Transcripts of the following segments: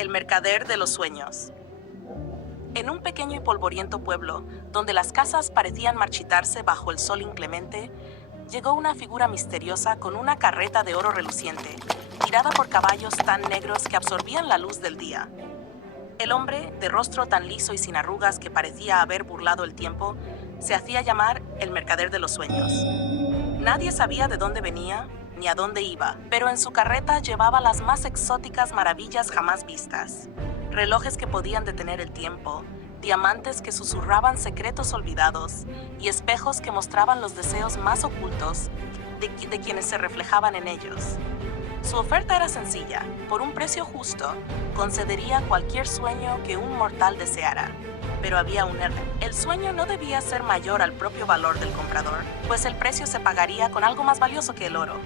El mercader de los sueños. En un pequeño y polvoriento pueblo, donde las casas parecían marchitarse bajo el sol inclemente, llegó una figura misteriosa con una carreta de oro reluciente, tirada por caballos tan negros que absorbían la luz del día. El hombre, de rostro tan liso y sin arrugas que parecía haber burlado el tiempo, se hacía llamar el mercader de los sueños. Nadie sabía de dónde venía ni a dónde iba, pero en su carreta llevaba las más exóticas maravillas jamás vistas. Relojes que podían detener el tiempo, diamantes que susurraban secretos olvidados y espejos que mostraban los deseos más ocultos de quienes se reflejaban en ellos. Su oferta era sencilla: por un precio justo, concedería cualquier sueño que un mortal deseara. Pero había un error. El sueño no debía ser mayor al propio valor del comprador, pues el precio se pagaría con algo más valioso que el oro.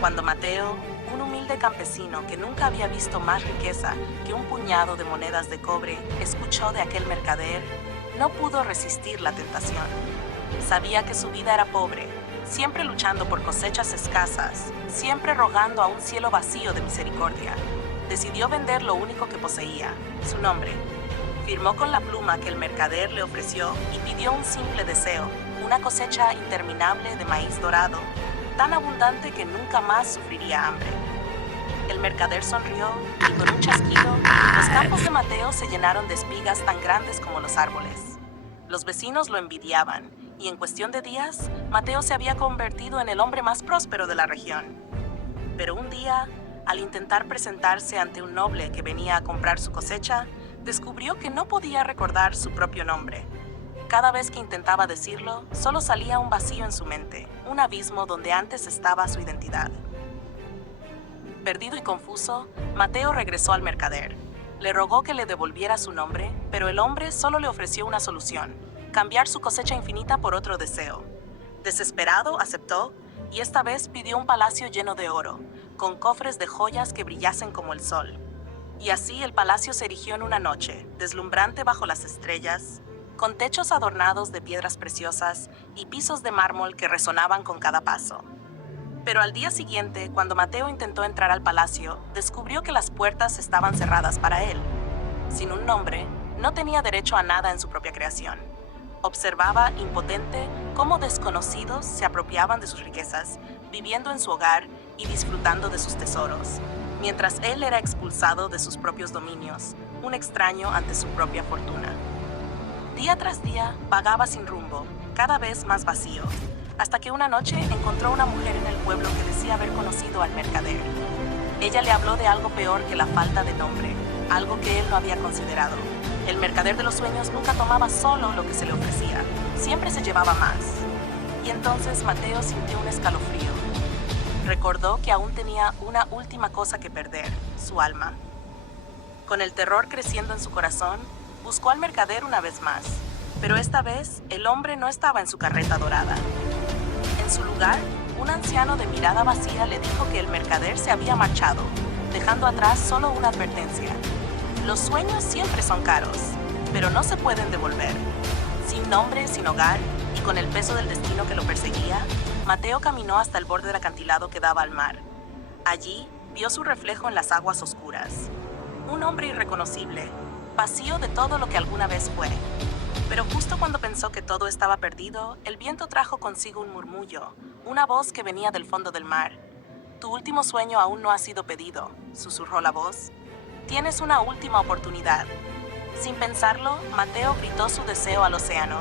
Cuando Mateo, un humilde campesino que nunca había visto más riqueza que un puñado de monedas de cobre, escuchó de aquel mercader, no pudo resistir la tentación. Sabía que su vida era pobre, siempre luchando por cosechas escasas, siempre rogando a un cielo vacío de misericordia. Decidió vender lo único que poseía, su nombre. Firmó con la pluma que el mercader le ofreció y pidió un simple deseo: una cosecha interminable de maíz dorado, tan abundante que nunca más sufriría hambre. El mercader sonrió y con un chasquido, los campos de Mateo se llenaron de espigas tan grandes como los árboles. Los vecinos lo envidiaban y en cuestión de días, Mateo se había convertido en el hombre más próspero de la región. Pero un día, al intentar presentarse ante un noble que venía a comprar su cosecha, descubrió que no podía recordar su propio nombre. Cada vez que intentaba decirlo, solo salía un vacío en su mente, un abismo donde antes estaba su identidad. Perdido y confuso, Mateo regresó al mercader. Le rogó que le devolviera su nombre, pero el hombre solo le ofreció una solución: cambiar su cosecha infinita por otro deseo. Desesperado, aceptó, y esta vez pidió un palacio lleno de oro, con cofres de joyas que brillasen como el sol. Y así el palacio se erigió en una noche, deslumbrante bajo las estrellas, con techos adornados de piedras preciosas y pisos de mármol que resonaban con cada paso. Pero al día siguiente, cuando Mateo intentó entrar al palacio, descubrió que las puertas estaban cerradas para él. Sin un nombre, no tenía derecho a nada en su propia creación. Observaba, impotente, cómo desconocidos se apropiaban de sus riquezas, viviendo en su hogar y disfrutando de sus tesoros, mientras él era expulsado de sus propios dominios, un extraño ante su propia fortuna. Día tras día, vagaba sin rumbo, cada vez más vacío, hasta que una noche encontró una mujer en el pueblo que decía haber conocido al mercader. Ella le habló de algo peor que la falta de nombre, algo que él no había considerado. El mercader de los sueños nunca tomaba solo lo que se le ofrecía, siempre se llevaba más. Y entonces Mateo sintió un escalofrío. Recordó que aún tenía una última cosa que perder: su alma. Con el terror creciendo en su corazón, buscó al mercader una vez más, pero esta vez el hombre no estaba en su carreta dorada. En su lugar, un anciano de mirada vacía le dijo que el mercader se había marchado, dejando atrás solo una advertencia: los sueños siempre son caros, pero no se pueden devolver. Sin nombre, sin hogar y con el peso del destino que lo perseguía, Mateo caminó hasta el borde del acantilado que daba al mar. Allí vio su reflejo en las aguas oscuras. Un hombre irreconocible, vacío de todo lo que alguna vez fue. Pero justo cuando pensó que todo estaba perdido, el viento trajo consigo un murmullo, una voz que venía del fondo del mar. Tu último sueño aún no ha sido pedido, susurró la voz. Tienes una última oportunidad. Sin pensarlo, Mateo gritó su deseo al océano.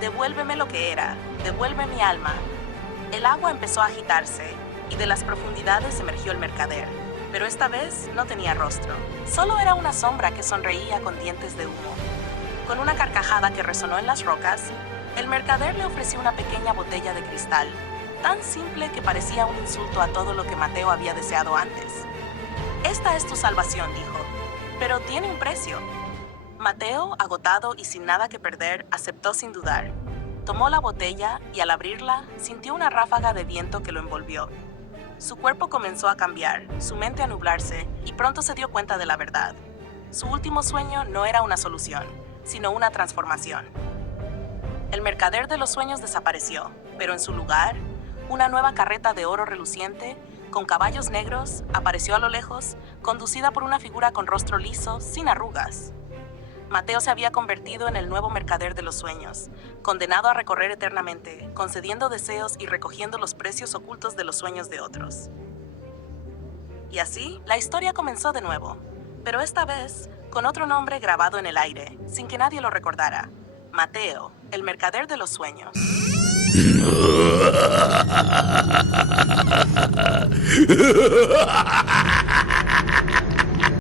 Devuélveme lo que era, devuelve mi alma. El agua empezó a agitarse, y de las profundidades emergió el mercader. Pero esta vez no tenía rostro. Solo era una sombra que sonreía con dientes de humo. Con una carcajada que resonó en las rocas, el mercader le ofreció una pequeña botella de cristal, tan simple que parecía un insulto a todo lo que Mateo había deseado antes. Esta es tu salvación, dijo, pero tiene un precio. Mateo, agotado y sin nada que perder, aceptó sin dudar. Tomó la botella y al abrirla, sintió una ráfaga de viento que lo envolvió. Su cuerpo comenzó a cambiar, su mente a nublarse, y pronto se dio cuenta de la verdad. Su último sueño no era una solución, sino una transformación. El mercader de los sueños desapareció, pero en su lugar, una nueva carreta de oro reluciente con caballos negros, apareció a lo lejos, conducida por una figura con rostro liso, sin arrugas. Mateo se había convertido en el nuevo mercader de los sueños, condenado a recorrer eternamente, concediendo deseos y recogiendo los precios ocultos de los sueños de otros. Y así, la historia comenzó de nuevo, pero esta vez con otro nombre grabado en el aire, sin que nadie lo recordara: Mateo, el mercader de los sueños.